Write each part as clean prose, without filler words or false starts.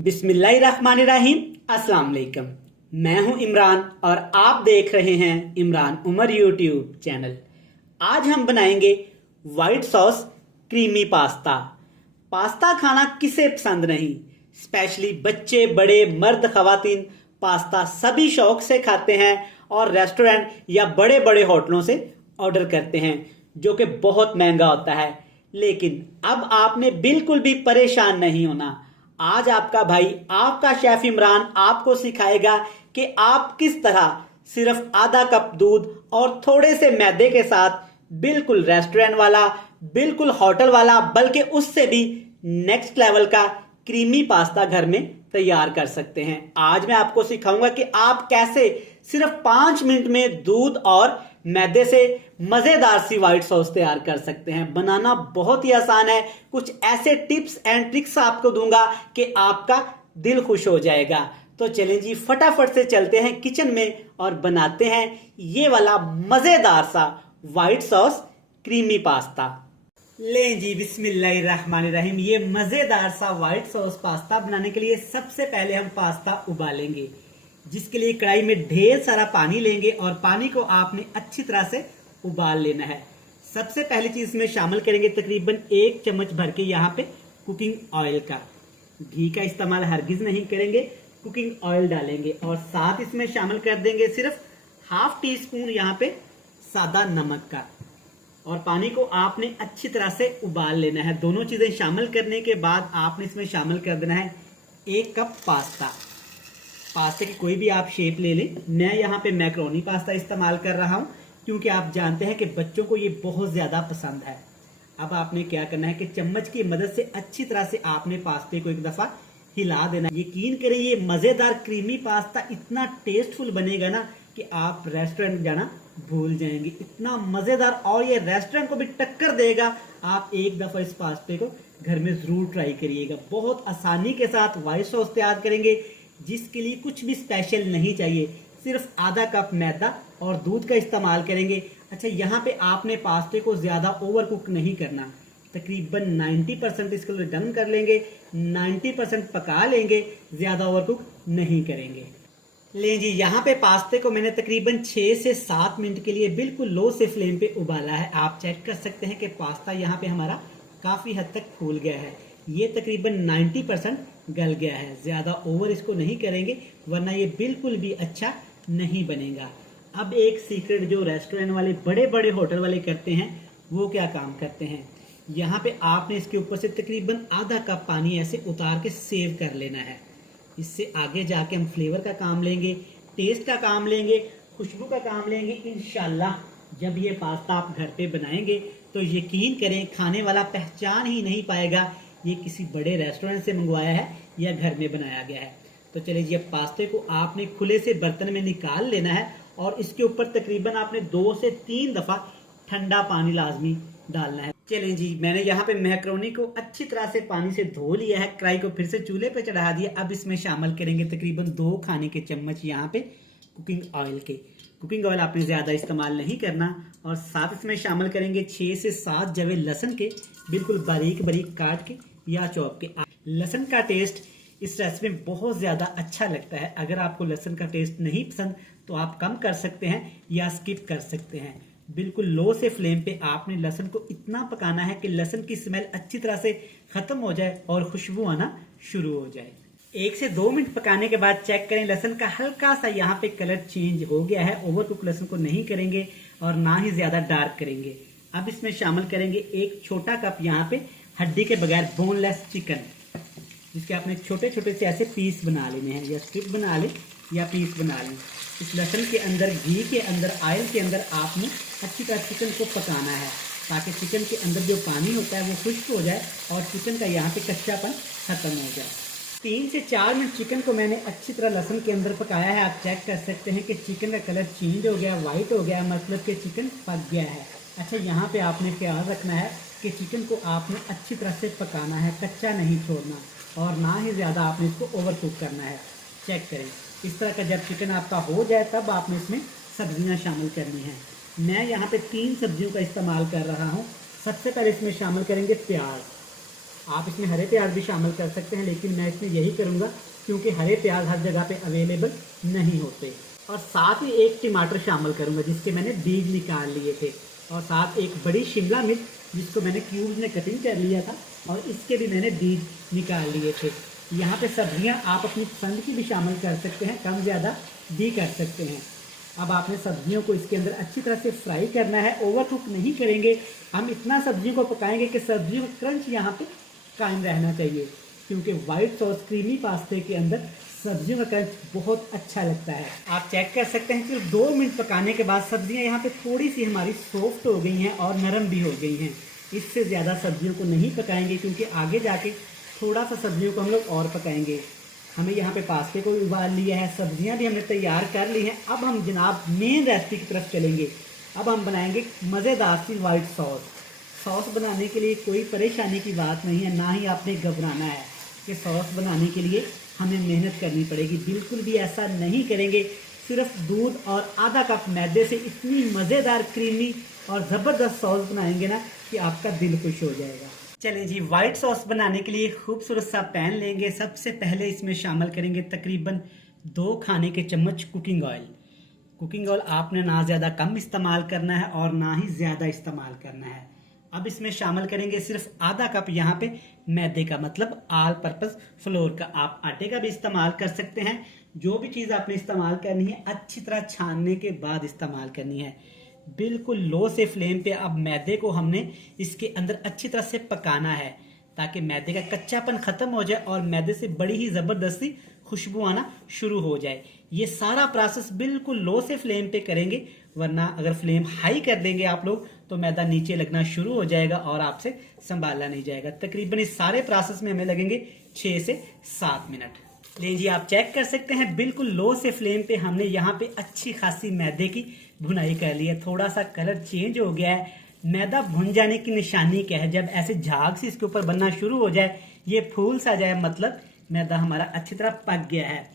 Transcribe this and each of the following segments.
बिस्मिल्लाहिर्रहमानिर्रहीम। अस्सलाम वालेकुम। मैं हूं इमरान और आप देख रहे हैं इमरान उमर यूट्यूब चैनल। आज हम बनाएंगे white sauce creamy pasta. Pasta खाना किसे पसंद नहीं, स्पेशली बच्चे, बड़े, मर्द, खवातीन पास्ता सभी शौक से खाते हैं और रेस्टोरेंट या बड़े बड़े होटलों से ऑर्डर करते हैं, जो कि बहुत महंगा होता है। लेकिन अब आपने बिल्कुल भी परेशान नहीं होना। आज आपका भाई, आपका शेफ इमरान आपको सिखाएगा कि आप किस तरह सिर्फ आधा कप दूध और थोड़े से मैदे के साथ बिल्कुल रेस्टोरेंट वाला, बिल्कुल होटल वाला, बल्कि उससे भी नेक्स्ट लेवल का क्रीमी पास्ता घर में तैयार कर सकते हैं। आज मैं आपको सिखाऊंगा कि आप कैसे सिर्फ 5 मिनट में दूध और मैदे से मजेदार सी व्हाइट सॉस तैयार कर सकते हैं। बनाना बहुत ही आसान है। कुछ ऐसे टिप्स एंड ट्रिक्स आपको दूंगा कि आपका दिल खुश हो जाएगा। तो चलें जी, फटाफट से चलते हैं किचन में और बनाते हैं ये वाला मजेदार सा व्हाइट सॉस क्रीमी पास्ता। लें जी, बिस्मिल्लाहिर्रहमानिर्रहीम। ये मजेदार सा व्हाइट सॉस पास्ता बनाने के लिए सबसे पहले हम पास्ता उबालेंगे, जिसके लिए कढ़ाई में ढेर सारा पानी लेंगे और पानी को आपने अच्छी तरह से उबाल लेना है। सबसे पहली चीज में शामिल करेंगे तकरीबन 1 चम्मच भर के यहाँ पे कुकिंग ऑयल का। घी का इस्तेमाल हरगिज नहीं करेंगे, कुकिंग ऑयल डालेंगे और साथ इसमें शामिल कर देंगे सिर्फ ½ टी स्पून यहाँ पे सादा नमक का। और पानी को आपने अच्छी तरह से उबाल लेना है। दोनों चीजें शामिल करने के बाद आपने इसमें शामिल कर देना है 1 कप पास्ता। पास्ते की कोई भी आप शेप ले लें। मैं यहाँ पे मैक्रोनी पास्ता इस्तेमाल कर रहा हूँ, क्योंकि आप जानते हैं कि बच्चों को ये बहुत ज़्यादा पसंद है। अब आपने क्या करना है कि चम्मच की मदद से अच्छी तरह से आपने पास्ते को एक दफ़ा हिला देना। यकीन करें, ये मज़ेदार क्रीमी पास्ता इतना टेस्टफुल बनेगा ना कि आप रेस्टोरेंट जाना भूल जाएंगे। इतना मज़ेदार, और ये रेस्टोरेंट को भी टक्कर देगा। आप एक दफ़ा इस पास्ते को घर में ज़रूर ट्राई करिएगा। बहुत आसानी के साथ व्हाइट सॉस तैयार करेंगे, जिसके लिए कुछ भी स्पेशल नहीं चाहिए। सिर्फ आधा कप मैदा और दूध का इस्तेमाल करेंगे। अच्छा, यहाँ पे आपने पास्ते को ज़्यादा ओवर कुक नहीं करना। तकरीबन 90% इसको डन कर लेंगे, 90% पका लेंगे, ज़्यादा ओवर कुक नहीं करेंगे। लें जी, यहाँ पे पास्ते को मैंने तकरीबन 6 से 7 मिनट के लिए बिल्कुल लो से फ्लेम पे उबाला है। आप चेक कर सकते हैं कि पास्ता यहाँ पे हमारा काफ़ी हद तक फूल गया है। ये तकरीबन 90% गल गया है। ज़्यादा ओवर इसको नहीं करेंगे, वरना ये बिल्कुल भी अच्छा नहीं बनेगा। अब एक सीक्रेट जो रेस्टोरेंट वाले, बड़े बड़े होटल वाले करते हैं, वो क्या काम करते हैं, यहाँ पे आपने इसके ऊपर से तकरीबन आधा कप पानी ऐसे उतार के सेव कर लेना है। इससे आगे जाके हम फ्लेवर का काम लेंगे, टेस्ट का काम लेंगे, खुशबू का काम लेंगे। इंशाल्लाह जब ये पास्ता आप घर पे बनाएंगे तो यकीन करें, खाने वाला पहचान ही नहीं पाएगा ये किसी बड़े रेस्टोरेंट से मंगवाया है या घर में बनाया गया है। तो चलिए जी, अब पास्ते को आपने खुले से बर्तन में निकाल लेना है और इसके ऊपर तकरीबन आपने 2 से 3 दफ़ा ठंडा पानी लाजमी डालना है। चलें जी, मैंने यहाँ पे मैक्रोनी को अच्छी तरह से पानी से धो लिया है। कढ़ाई को फिर से चूल्हे पे चढ़ा दिया। अब इसमें शामिल करेंगे तकरीबन 2 खाने के चम्मच यहाँ पे कुकिंग ऑयल के। कुकिंग ऑयल आपने ज़्यादा इस्तेमाल नहीं करना। और साथ इसमें शामिल करेंगे 6 से 7 जवे लहसुन के, बिल्कुल बारीक बारीक काट के या चॉप के। लहसुन का टेस्ट इस रेसिपी में बहुत ज़्यादा अच्छा लगता है। अगर आपको लहसुन का टेस्ट नहीं पसंद तो आप कम कर सकते हैं या स्किप कर सकते हैं। बिल्कुल लो से फ्लेम पे आपने लहसुन को इतना पकाना है कि लहसुन की स्मेल अच्छी तरह से ख़त्म हो जाए और खुशबू आना शुरू हो जाए। 1 से 2 मिनट पकाने के बाद चेक करें, लहसुन का हल्का सा यहाँ पे कलर चेंज हो गया है। ओवर कुक लहसुन को नहीं करेंगे और ना ही ज़्यादा डार्क करेंगे। अब इसमें शामिल करेंगे 1 छोटा कप यहाँ पे हड्डी के बगैर बोनलेस चिकन, जिसके आपने छोटे छोटे से ऐसे पीस बना लेने हैं, या स्ट्रिप बना लें या पीस बना लें। इस लहसुन के अंदर, घी के अंदर, ऑयल के अंदर आपने अच्छी तरह चिकन को पकाना है, ताकि चिकन के अंदर जो पानी होता है वो खुश्क हो जाए और चिकन का यहाँ पे कच्चापन खत्म हो जाए। 3 से 4 मिनट चिकन को मैंने अच्छी तरह लहसुन के अंदर पकाया है। आप चेक कर सकते हैं कि चिकन का कलर चेंज हो गया, वाइट हो गया, मतलब कि चिकन पक गया है। अच्छा, यहाँ पे आपने ख्याल रखना है कि चिकन को आपने अच्छी तरह से पकाना है, कच्चा नहीं छोड़ना, और ना ही ज़्यादा आपने इसको ओवर कुक करना है। चेक करें, इस तरह का जब चिकन आपका हो जाए तब आपने इसमें सब्जियां शामिल करनी हैं। मैं यहाँ पे 3 सब्जियों का इस्तेमाल कर रहा हूँ। सबसे पहले इसमें शामिल करेंगे प्याज। आप इसमें हरे प्याज भी शामिल कर सकते हैं, लेकिन मैं इसमें यही करूँगा क्योंकि हरे प्याज हर जगह पे अवेलेबल नहीं होते। और साथ ही एक टमाटर शामिल करूँगा जिसके मैंने बीज निकाल लिए थे, और साथ एक बड़ी शिमला मिर्च जिसको मैंने क्यूब्स में कटिंग कर लिया था और इसके भी मैंने बीज निकाल लिए थे। यहाँ पे सब्जियाँ आप अपनी पसंद की भी शामिल कर सकते हैं, कम ज़्यादा भी कर सकते हैं। अब आपने सब्जियों को इसके अंदर अच्छी तरह से फ्राई करना है, ओवर कुक नहीं करेंगे। हम इतना सब्जियों को पकाएंगे कि सब्जियों का क्रंच यहाँ पे कायम रहना चाहिए, क्योंकि वाइट सॉस क्रीमी पास्ते के अंदर सब्जियों का क्रंच बहुत अच्छा लगता है। आप चेक कर सकते हैं कि 2 मिनट पकाने के बाद सब्जियां यहाँ पे थोड़ी सी हमारी सॉफ्ट हो गई हैं और नरम भी हो गई हैं। इससे ज़्यादा सब्जियों को नहीं पकाएंगे क्योंकि आगे जाके थोड़ा सा सब्जियों को हम लोग और पकाएंगे। हमें यहाँ पे पास्ते को उबाल लिया है, सब्जियाँ भी हमने तैयार कर ली हैं। अब हम जनाब मेन रेसिपी की तरफ चलेंगे। अब हम बनाएंगे मज़ेदार सी वाइट सॉस। सॉस बनाने के लिए कोई परेशानी की बात नहीं है, ना ही आपने घबराना है कि सॉस बनाने के लिए हमें मेहनत करनी पड़ेगी। बिल्कुल भी ऐसा नहीं करेंगे। सिर्फ दूध और आधा कप मैदे से इतनी मज़ेदार क्रीमी और ज़बरदस्त सॉस बनाएंगे ना कि आपका दिल खुश हो जाएगा। चलें जी, वाइट सॉस बनाने के लिए खूबसूरत सा पैन लेंगे। सबसे पहले इसमें शामिल करेंगे तकरीबन 2 खाने के चम्मच कुकिंग ऑयल। कुकिंग ऑयल आपने ना ज़्यादा कम इस्तेमाल करना है और ना ही ज़्यादा इस्तेमाल करना है। अब इसमें शामिल करेंगे सिर्फ आधा कप यहाँ पे मैदे का, मतलब ऑल पर्पस फ्लोर का। आप आटे का भी इस्तेमाल कर सकते हैं। जो भी चीज़ आपने इस्तेमाल करनी है अच्छी तरह छानने के बाद इस्तेमाल करनी है। बिल्कुल लो से फ्लेम पे अब मैदे को हमने इसके अंदर अच्छी तरह से पकाना है ताकि मैदे का कच्चापन खत्म हो जाए और मैदे से बड़ी ही ज़बरदस्ती खुशबू आना शुरू हो जाए। ये सारा प्रोसेस बिल्कुल लो से फ्लेम पे करेंगे, वरना अगर फ्लेम हाई कर देंगे आप लोग तो मैदा नीचे लगना शुरू हो जाएगा और आपसे संभाला नहीं जाएगा। तकरीबन इस सारे प्रोसेस में हमें लगेंगे 6 से 7 मिनट। लीजिए, आप चेक कर सकते हैं बिल्कुल लो से फ्लेम पे हमने यहाँ पे अच्छी खासी मैदे की भुनाई कर ली है। थोड़ा सा कलर चेंज हो गया है। मैदा भुन जाने की निशानी क्या है? जब ऐसे झाग से इसके ऊपर बनना शुरू हो जाए, ये फूल सा जाए, मतलब मैदा हमारा अच्छी तरह पक गया है।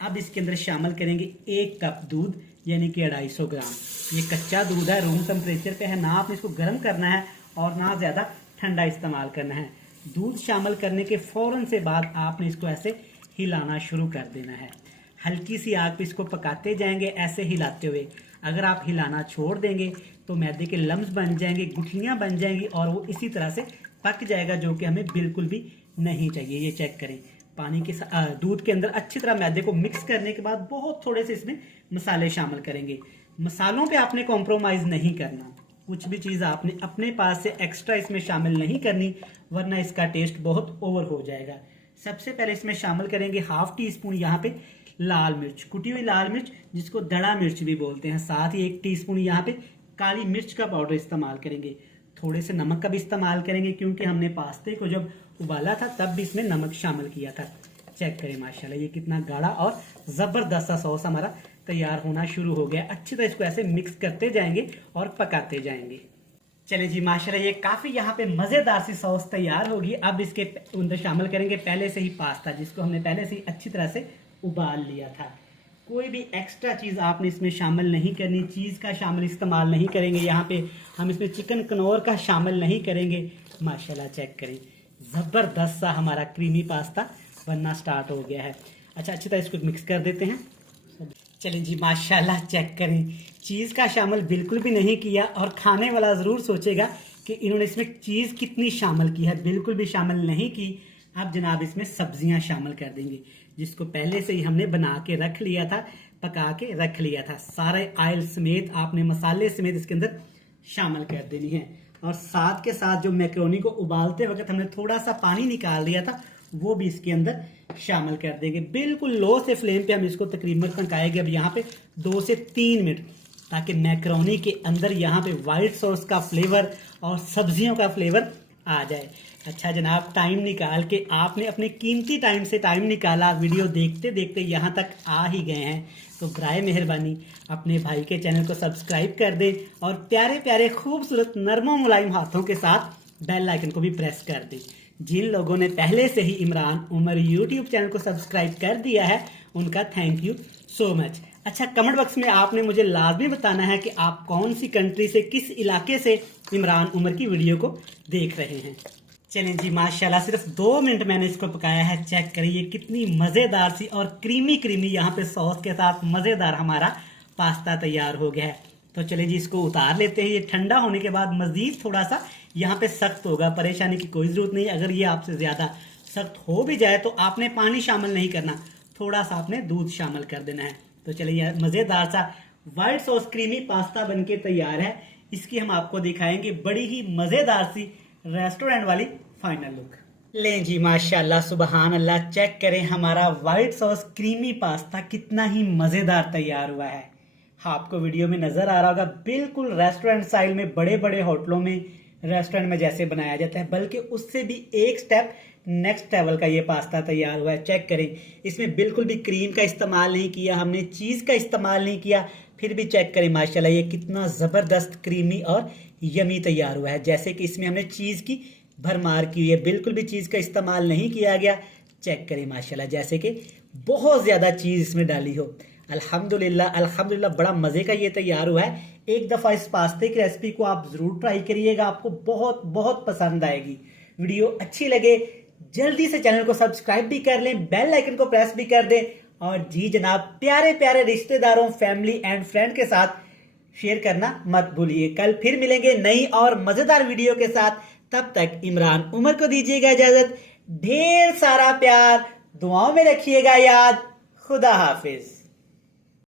अब इसके अंदर शामिल करेंगे 1 कप दूध, यानी कि 250 ग्राम। ये कच्चा दूध है, रूम टेम्परेचर पे है, ना आपने इसको गर्म करना है और ना ज़्यादा ठंडा इस्तेमाल करना है। दूध शामिल करने के फ़ौरन से बाद आपने इसको ऐसे हिलाना शुरू कर देना है। हल्की सी आग पे इसको पकाते जाएंगे ऐसे हिलाते हुए। अगर आप हिलाना छोड़ देंगे तो मैदे के लम्स बन जाएंगे, गुठलियाँ बन जाएंगी और वो इसी तरह से पक जाएगा, जो कि हमें बिल्कुल भी नहीं चाहिए। ये चेक करें, पानी के दूध के अंदर अच्छी तरह मैदे को मिक्स करने के बाद बहुत थोड़े से इसमें मसाले शामिल करेंगे। मसालों पे आपने कॉम्प्रोमाइज़ नहीं करना। कुछ भी चीज़ आपने अपने पास से एक्स्ट्रा इसमें शामिल नहीं करनी, वरना इसका टेस्ट बहुत ओवर हो जाएगा। सबसे पहले इसमें शामिल करेंगे 1/2 टीस्पून यहाँ पे लाल मिर्च, कुटी हुई लाल मिर्च, जिसको दड़ा मिर्च भी बोलते हैं। साथ ही 1 टीस्पून यहाँ पे काली मिर्च का पाउडर इस्तेमाल करेंगे। थोड़े से नमक का भी इस्तेमाल करेंगे क्योंकि हमने पास्ते को जब उबाला था तब भी इसमें नमक शामिल किया था। चेक करें, माशाल्लाह ये कितना गाढ़ा और ज़बरदस्त सा सॉस हमारा तैयार होना शुरू हो गया। अच्छी तरह इसको ऐसे मिक्स करते जाएंगे और पकाते जाएंगे। चलिए जी, माशाल्लाह ये काफ़ी यहाँ पे मज़ेदार सी सॉस तैयार होगी। अब इसके अंदर शामिल करेंगे पहले से ही पास्ता, जिसको हमने पहले से ही अच्छी तरह से उबाल लिया था। कोई भी एक्स्ट्रा चीज़ आपने इसमें शामिल नहीं करनी। चीज़ का शामिल इस्तेमाल नहीं करेंगे। यहाँ पे हम इसमें चिकन कनौर का शामिल नहीं करेंगे। माशाल्लाह चेक करें, ज़बरदस्त सा हमारा क्रीमी पास्ता बनना स्टार्ट हो गया है। अच्छा, अच्छी तरह इसको मिक्स कर देते हैं। चलें जी, माशाल्लाह चेक करें, चीज़ का शामिल बिल्कुल भी नहीं किया और खाने वाला ज़रूर सोचेगा कि इन्होंने इसमें चीज़ कितनी शामिल की है। बिल्कुल भी शामिल नहीं की। अब जनाब इसमें सब्जियां शामिल कर देंगे, जिसको पहले से ही हमने बना के रख लिया था, पका के रख लिया था। सारे ऑयल समेत आपने मसाले समेत इसके अंदर शामिल कर देनी है। और साथ के साथ जो मैक्रोनी को उबालते वक्त हमने थोड़ा सा पानी निकाल दिया था, वो भी इसके अंदर शामिल कर देंगे। बिल्कुल लो से फ्लेम पे हम इसको तकरीबन पकाएंगे अब यहाँ पे 2 से 3 मिनट, ताकि मैक्रोनी के अंदर यहाँ पे वाइट सॉस का फ्लेवर और सब्जियों का फ्लेवर आ जाए। अच्छा जनाब, टाइम निकाल के आपने अपने कीमती टाइम से टाइम निकाला, वीडियो देखते देखते यहाँ तक आ ही गए हैं, तो बराए मेहरबानी अपने भाई के चैनल को सब्सक्राइब कर दें और प्यारे प्यारे खूबसूरत नरमो मुलायम हाथों के साथ बेल आइकन को भी प्रेस कर दें। जिन लोगों ने पहले से ही इमरान उमर यूट्यूब चैनल को सब्सक्राइब कर दिया है, उनका थैंक यू सो मच। अच्छा, कमेंट बॉक्स में आपने मुझे लाजमी बताना है कि आप कौन सी कंट्री से, किस इलाके से इमरान उमर की वीडियो को देख रहे हैं। चलें जी, माशाल्लाह सिर्फ 2 मिनट मैंने इसको पकाया है। चेक करिए कितनी मज़ेदार सी और क्रीमी क्रीमी यहाँ पे सॉस के साथ मज़ेदार हमारा पास्ता तैयार हो गया है। तो चलें जी, इसको उतार लेते हैं। ये ठंडा होने के बाद मज़ीद थोड़ा सा यहाँ पे सख्त होगा, परेशानी की कोई ज़रूरत नहीं। अगर ये आपसे ज़्यादा सख्त हो भी जाए तो आपने पानी शामिल नहीं करना, थोड़ा सा आपने दूध शामिल कर देना है। तो चलिए, मज़ेदार सा वाइट सॉस क्रीमी पास्ता बनके तैयार है। इसकी हम आपको दिखाएंगे बड़ी ही मज़ेदार सी रेस्टोरेंट वाली फाइनल लुक। लें जी, माशाल्लाह सुबहान अल्लाह, चेक करें हमारा वाइट सॉस क्रीमी पास्ता कितना ही मज़ेदार तैयार हुआ है। हाँ, आपको वीडियो में नज़र आ रहा होगा, बिल्कुल रेस्टोरेंट स्टाइल में, बड़े बड़े होटलों में, रेस्टोरेंट में जैसे बनाया जाता है, बल्कि उससे भी एक स्टेप नेक्स्ट लेवल का ये पास्ता तैयार हुआ है। चेक करें, इसमें बिल्कुल भी क्रीम का इस्तेमाल नहीं किया हमने, चीज़ का इस्तेमाल नहीं किया, फिर भी चेक करें माशाल्लाह ये कितना ज़बरदस्त क्रीमी और यमी तैयार हुआ है। जैसे कि इसमें हमने चीज़ की भरमार की हुई है, बिल्कुल भी चीज़ का इस्तेमाल नहीं किया गया। चेक करें माशाल्लाह, जैसे कि बहुत ज़्यादा चीज़ इसमें डाली हो। अल्हम्दुलिल्लाह अल्हम्दुलिल्लाह, बड़ा मज़े का ये तैयार हुआ है। एक दफ़ा इस पास्ते की रेसिपी को आप ज़रूर ट्राई करिएगा, आपको बहुत बहुत पसंद आएगी। वीडियो अच्छी लगे जल्दी से चैनल को सब्सक्राइब भी कर लें, बेल आइकन को प्रेस भी कर दें, और जी जनाब, प्यारे प्यारे रिश्तेदारों, फैमिली एंड फ्रेंड के साथ शेयर करना मत भूलिए। कल फिर मिलेंगे नई और मज़ेदार वीडियो के साथ। तब तक इमरान उमर को दीजिएगा इजाज़त। ढेर सारा प्यार, दुआओं में रखिएगा याद। खुदा हाफिज।